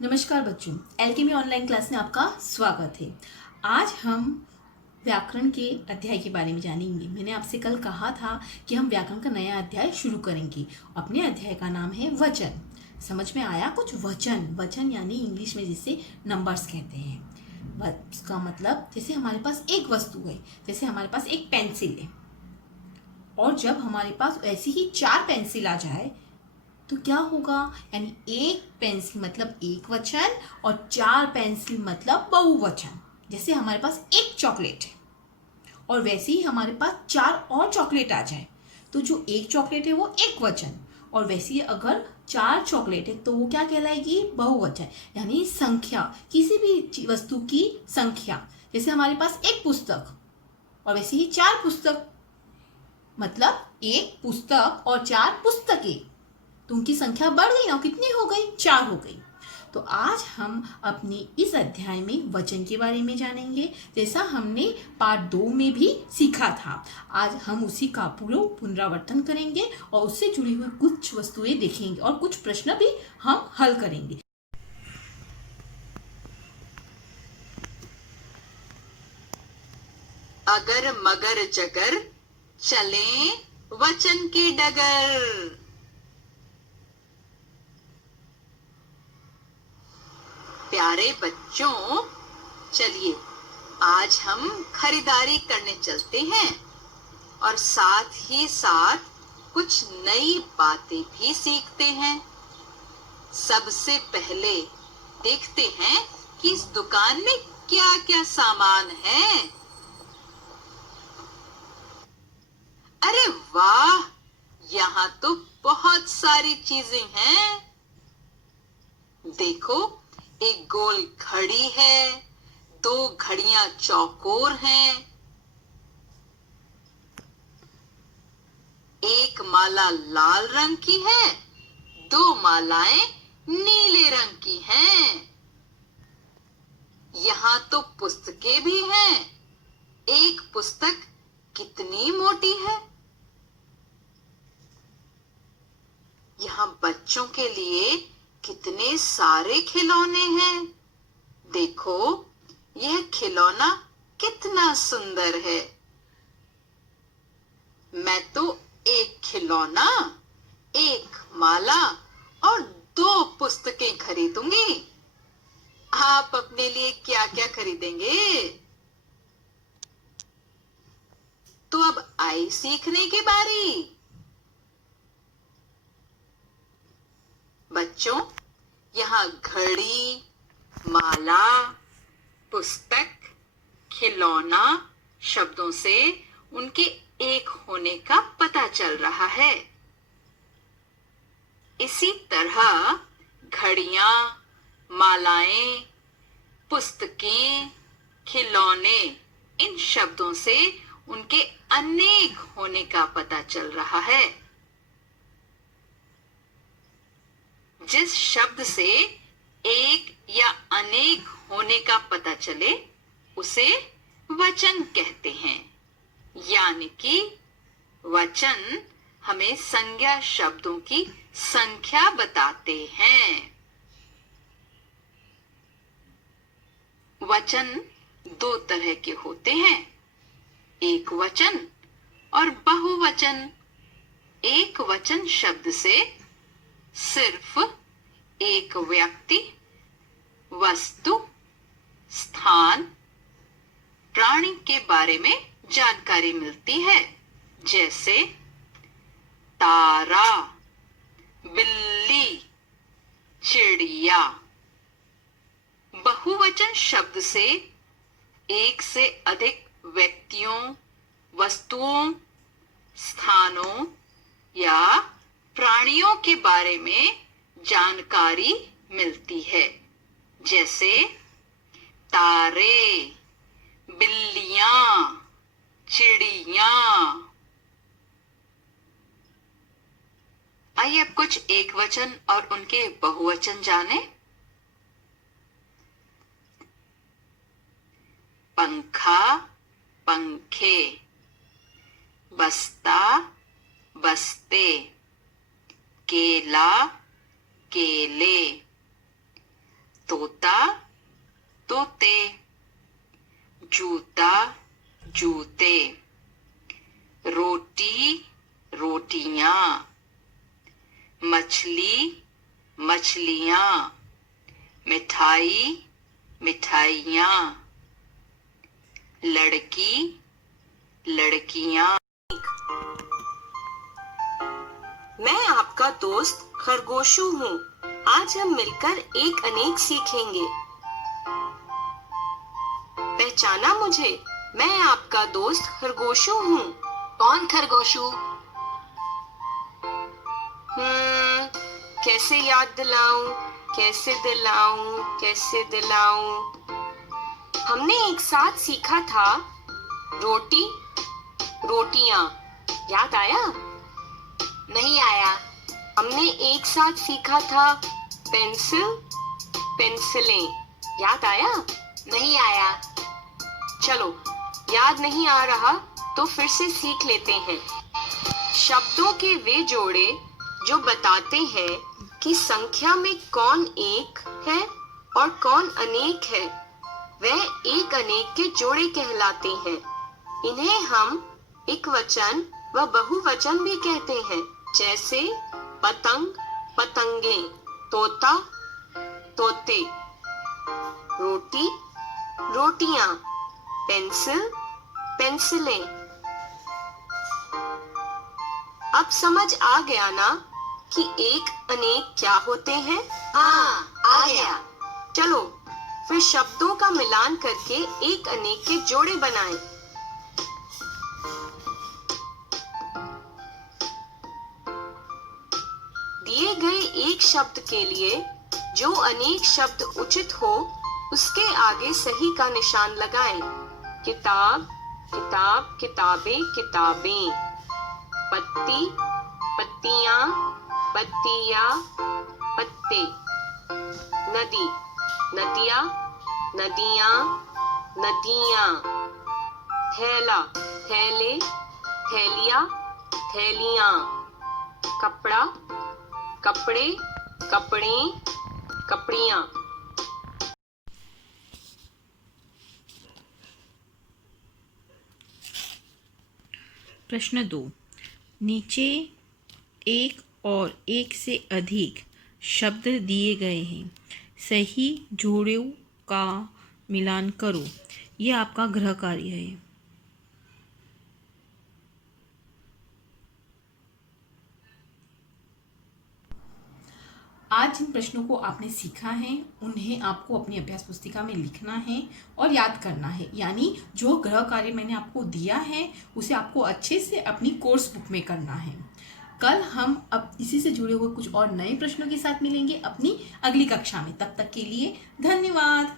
नमस्कार बच्चों, alchemy online class में आपका स्वागत है। आज हम व्याकरण के अध्याय के बारे में जानेंगे। मैंने आपसे कल कहा था कि हम व्याकरण का नया अध्याय शुरू करेंगे। अपने अध्याय का नाम है वचन। समझ में आया कुछ? वचन वचन यानी इंग्लिश में जिसे नंबर्स कहते हैं। उसका मतलब जैसे हमारे पास एक वस्तु है, जैसे हमारे पास एक पेंसिल है, और जब हमारे पास ऐसी ही 4 पेंसिल आ जाए तो क्या होगा? यानी एक पेंसिल मतलब एक वचन और 4 पेंसिल मतलब बहुवचन। जैसे हमारे पास एक चॉकलेट है और वैसे ही हमारे पास 4 और चॉकलेट आ जाए तो जो एक चॉकलेट है वो एक वचन, और वैसे ही अगर 4 चॉकलेट है तो वो क्या कहलाएगी? बहुवचन। यानी संख्या, किसी भी वस्तु की संख्या। जैसे हमारे पास एक पुस्तक और वैसे ही 4 पुस्तक, मतलब एक पुस्तक और 4 पुस्तकें, तो उनकी संख्या बढ़ गई ना। कितनी हो गई? 4 हो गई। तो आज हम अपने इस अध्याय में वचन के बारे में जानेंगे, जैसा हमने पार्ट 2 में भी सीखा था। आज हम उसी का पूरा पुनरावर्तन करेंगे और उससे जुड़ी हुई कुछ वस्तुएं देखेंगे और कुछ प्रश्न भी हम हल करेंगे। अगर मगर जगर चले वचन की डगर। प्यारे बच्चों, चलिए आज हम खरीदारी करने चलते हैं और साथ ही साथ कुछ नई बातें भी सीखते हैं। सबसे पहले देखते हैं कि इस दुकान में क्या क्या सामान है। अरे वाह, यहाँ तो बहुत सारी चीजें हैं। देखो, एक गोल घड़ी है, 2 घड़ियां चौकोर हैं, एक माला लाल रंग की है, 2 मालाएं नीले रंग की हैं। यहाँ तो पुस्तकें भी हैं। एक पुस्तक कितनी मोटी है। यहाँ बच्चों के लिए कितने सारे खिलौने हैं। देखो, यह खिलौना कितना सुंदर है। मैं तो एक खिलौना, एक माला और 2 पुस्तकें खरीदूंगी। आप अपने लिए क्या क्या खरीदेंगे? तो अब आई सीखने की बारी। बच्चों, यहाँ घड़ी, माला, पुस्तक, खिलौना शब्दों से उनके एक होने का पता चल रहा है। इसी तरह घड़ियां, मालाएं, पुस्तकें, खिलौने, इन शब्दों से उनके अनेक होने का पता चल रहा है। जिस शब्द से एक या अनेक होने का पता चले उसे वचन कहते हैं। यानी कि वचन हमें संज्ञा शब्दों की संख्या बताते हैं। वचन 2 तरह के होते हैं, एक वचन और बहुवचन। एक वचन शब्द से सिर्फ एक व्यक्ति, वस्तु, स्थान, प्राणी के बारे में जानकारी मिलती है। जैसे तारा, बिल्ली, चिड़िया। बहुवचन शब्द से एक से अधिक व्यक्तियों, वस्तुओं, स्थानों या प्राणियों के बारे में जानकारी मिलती है। जैसे तारे, बिल्लियां, चिड़ियां। आइए अब कुछ एक वचन और उनके बहुवचन जाने। पंखा, पंखे, बस्ता, बस्ते, केला, केले, तोता तोते, जूता जूते, रोटी रोटियां, मछली मछलियां, मिठाई मिठाइयां, लड़की लड़कियां। मैं आपका दोस्त खरगोशू हूँ। आज हम मिलकर एक अनेक सीखेंगे। पहचाना मुझे? मैं आपका दोस्त खरगोशू हूँ। कौन खरगोशू? कैसे याद दिलाऊं, कैसे दिलाऊं, कैसे दिलाऊं? हमने एक साथ सीखा था रोटी रोटियां। याद आया? नहीं आया। हमने एक साथ सीखा था पेंसिल पेंसिलें। याद आया? नहीं आया। चलो, याद नहीं आ रहा तो फिर से सीख लेते हैं। शब्दों के वे जोड़े जो बताते हैं कि संख्या में कौन एक है और कौन अनेक है, वह एक अनेक के जोड़े कहलाते हैं। इन्हें हम एकवचन व बहुवचन भी कहते हैं, जैसे पतंग पतंगे, तोता तोते, रोटी रोटियां, पेंसिल पेंसिलें। अब समझ आ गया ना कि एक अनेक क्या होते हैं? हाँ, आ गया। चलो फिर शब्दों का मिलान करके एक अनेक के जोड़े बनाएं। दिए गए एक शब्द के लिए जो अनेक शब्द उचित हो, उसके आगे सही का निशान लगाएं। किताब किताब, किताबें किताबें, पत्ती पत्तियां, पत्तियां, पत्ते, नदी नदियां, नदियां, नदियां, थैला थैले, थैलियां, थैलियां, कपड़ा कपड़े, कपड़े, कपड़ियां। प्रश्न 2। नीचे एक और एक से अधिक शब्द दिए गए हैं, सही जोड़ों का मिलान करो। यह आपका गृह कार्य है। आज जिन प्रश्नों को आपने सीखा है उन्हें आपको अपनी अभ्यास पुस्तिका में लिखना है और याद करना है। यानी जो गृह कार्य मैंने आपको दिया है उसे आपको अच्छे से अपनी कोर्स बुक में करना है। कल हम अब इसी से जुड़े हुए कुछ और नए प्रश्नों के साथ मिलेंगे अपनी अगली कक्षा में। तब तक के लिए धन्यवाद।